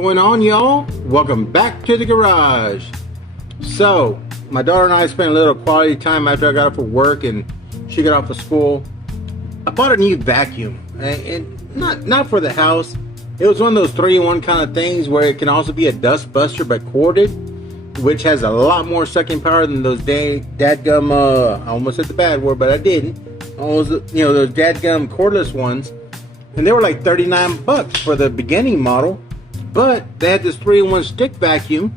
going on, y'all? Welcome back to the garage. So my daughter and I spent a little quality time after I got off of work and she got off of school. I bought a new vacuum, and not for the house. It was one of those 3-in-1 kind of things where it can also be a dust buster but corded, which has a lot more sucking power than those dadgum, I almost said the bad word, but I didn't. Those dadgum cordless ones. And they were like $39 for the beginning model, but they had this 3-in-1 stick vacuum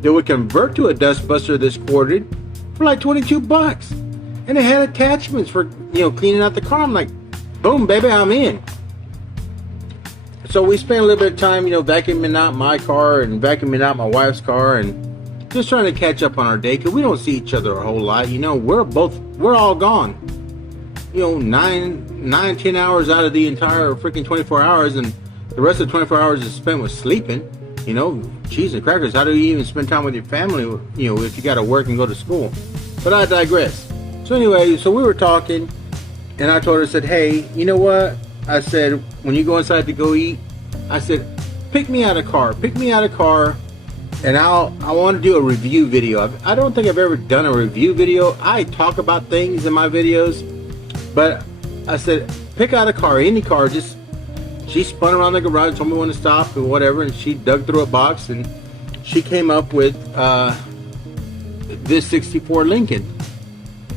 that would convert to a dust buster that's corded for like $22. And it had attachments for, cleaning out the car. I'm like, boom, baby, I'm in. So we spent a little bit of time, vacuuming out my car and vacuuming out my wife's car and just trying to catch up on our day because we don't see each other a whole lot. We're all gone. 9-10 hours out of the entire freaking 24 hours, and the rest of the 24 hours is spent with sleeping. Cheese and crackers. How do you even spend time with your family, if you got to work and go to school? But I digress. So anyway, we were talking, and I told her, I said, hey, you know what? I said, when you go inside to go eat, I said, pick me out a car, and I want to do a review video. I don't think I've ever done a review video. I talk about things in my videos, but I said, pick out a car, any car. She spun around the garage, told me when to stop and whatever, and she dug through a box and she came up with this 64 Lincoln.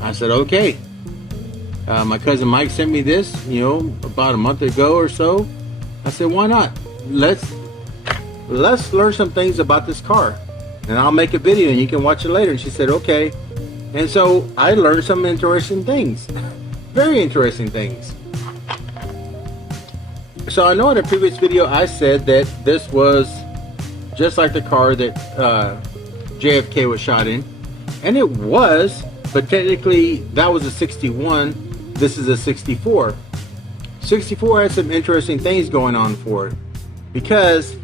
I said, okay. My cousin Mike sent me this, about a month ago or so. I said, why not? Let's learn some things about this car, and I'll make a video and you can watch it later. And she said, okay. And so I learned some interesting things. Very interesting things. So I know in a previous video I said that this was just like the car that JFK was shot in, and it was, but technically that was a 61. This is a 64. 64 had some interesting things going on for it because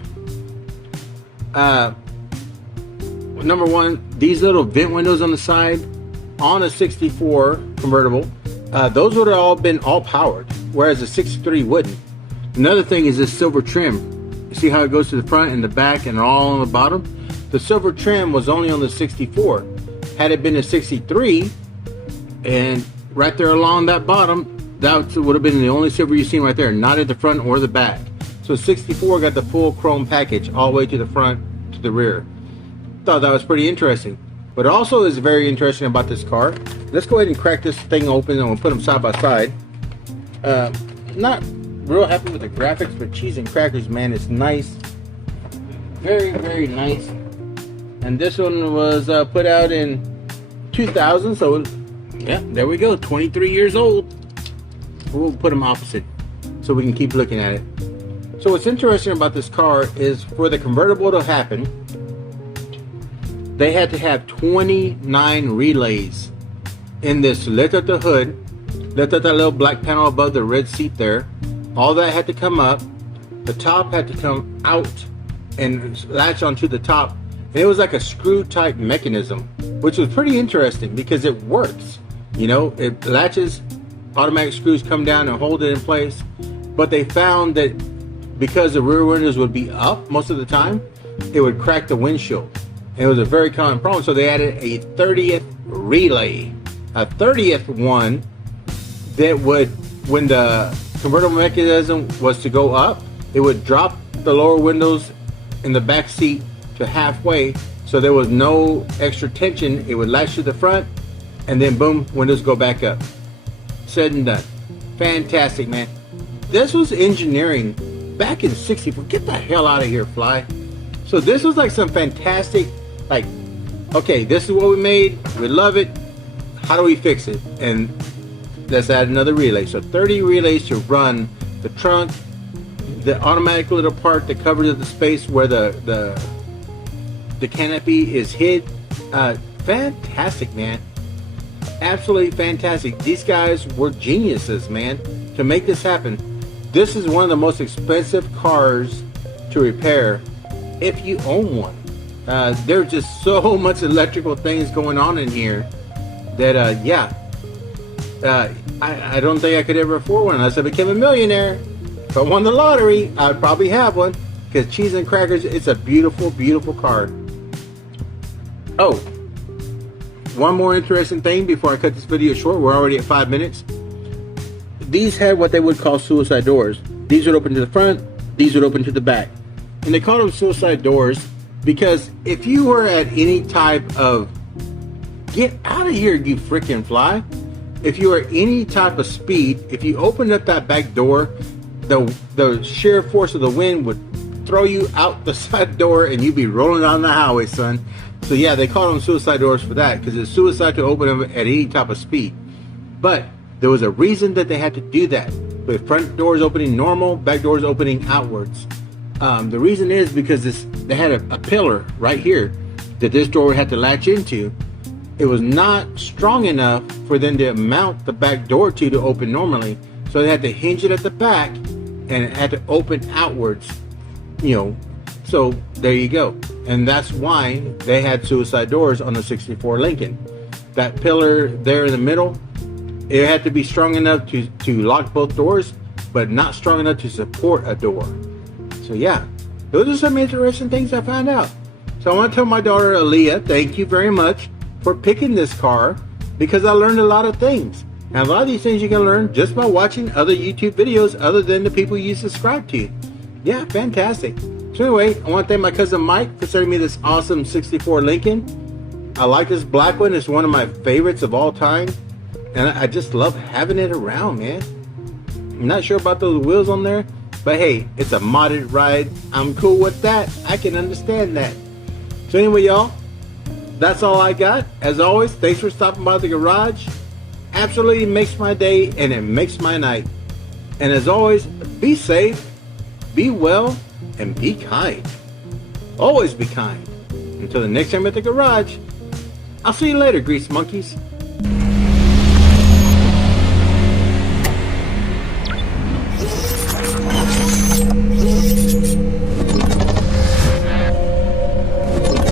number one, these little vent windows on the side on a 64 convertible, those would have all been all powered, whereas a 63 wouldn't. Another thing is this silver trim. You see how it goes to the front and the back and all on the bottom? The silver trim was only on the 64. Had it been a 63, and right there along that bottom, that would have been the only silver you've seen right there, not at the front or the back. So 64 got the full chrome package all the way to the front, to the rear. Thought that was pretty interesting. But also is very interesting about this car. Let's go ahead and crack this thing open and we'll put them side by side. Not real happy with the graphics, but cheese and crackers, man, it's nice. Very, very nice. And this one was put out in 2000, so yeah, there we go, 23 years old. We'll put them opposite so we can keep looking at it. So what's interesting about this car is for the convertible to happen, they had to have 29 relays in this. Lift up the hood, lift up that little black panel above the red seat there. All that had to come up. The top had to come out and latch onto the top. And it was like a screw type mechanism, which was pretty interesting because it works. It latches, automatic screws come down and hold it in place. But they found that because the rear windows would be up most of the time, it would crack the windshield. And it was a very common problem. So they added a 30th relay, a 30th one that would, when the convertible mechanism was to go up, it would drop the lower windows in the back seat to halfway, so there was no extra tension. It would latch to the front, and then boom, windows go back up. Said and done. Fantastic, man. This was engineering back in '64. Get the hell out of here, fly. So this was like some fantastic, okay, this is what we made. We love it. How do we fix it? And let's add another relay. So 30 relays to run the trunk, the automatic little part that covers the space where the canopy is hid. Fantastic, man. Absolutely fantastic. These guys were geniuses, man, to make this happen. This is one of the most expensive cars to repair if you own one. There's just so much electrical things going on in here that I don't think I could ever afford one unless I became a millionaire. If I won the lottery, I'd probably have one. because cheese and crackers, it's a beautiful, beautiful car. Oh, one more interesting thing before I cut this video short. We're already at 5 minutes. These had what they would call suicide doors. These would open to the front, these would open to the back. And they call them suicide doors because if you were at any type of, get out of here, you freaking fly. If you were any type of speed, if you opened up that back door, the sheer force of the wind would throw you out the side door and you'd be rolling down the highway, son. So yeah, they call them suicide doors for that, because it's suicide to open them at any type of speed. But there was a reason that they had to do that. With front doors opening normal, back doors opening outwards. The reason is because they had a pillar right here that this door would have to latch into. It was not strong enough for them to mount the back door to open normally. So they had to hinge it at the back and it had to open outwards, you know. So there you go. And that's why they had suicide doors on the 64 Lincoln. That pillar there in the middle, it had to be strong enough to lock both doors, but not strong enough to support a door. So yeah, those are some interesting things I found out. So I want to tell my daughter Aaliyah, thank you very much for picking this car, because I learned a lot of things. And a lot of these things you can learn just by watching other YouTube videos other than the people you subscribe to. Yeah, fantastic. So anyway, I want to thank my cousin Mike for sending me this awesome 64 Lincoln. I like this black one. It's one of my favorites of all time. And I just love having it around, man. I'm not sure about those wheels on there, but hey, it's a modded ride. I'm cool with that. I can understand that. So anyway, y'all, that's all I got. As always, thanks for stopping by the garage. Absolutely makes my day and it makes my night. And as always, be safe, be well, and be kind. Always be kind. Until the next time at the garage, I'll see you later, grease monkeys.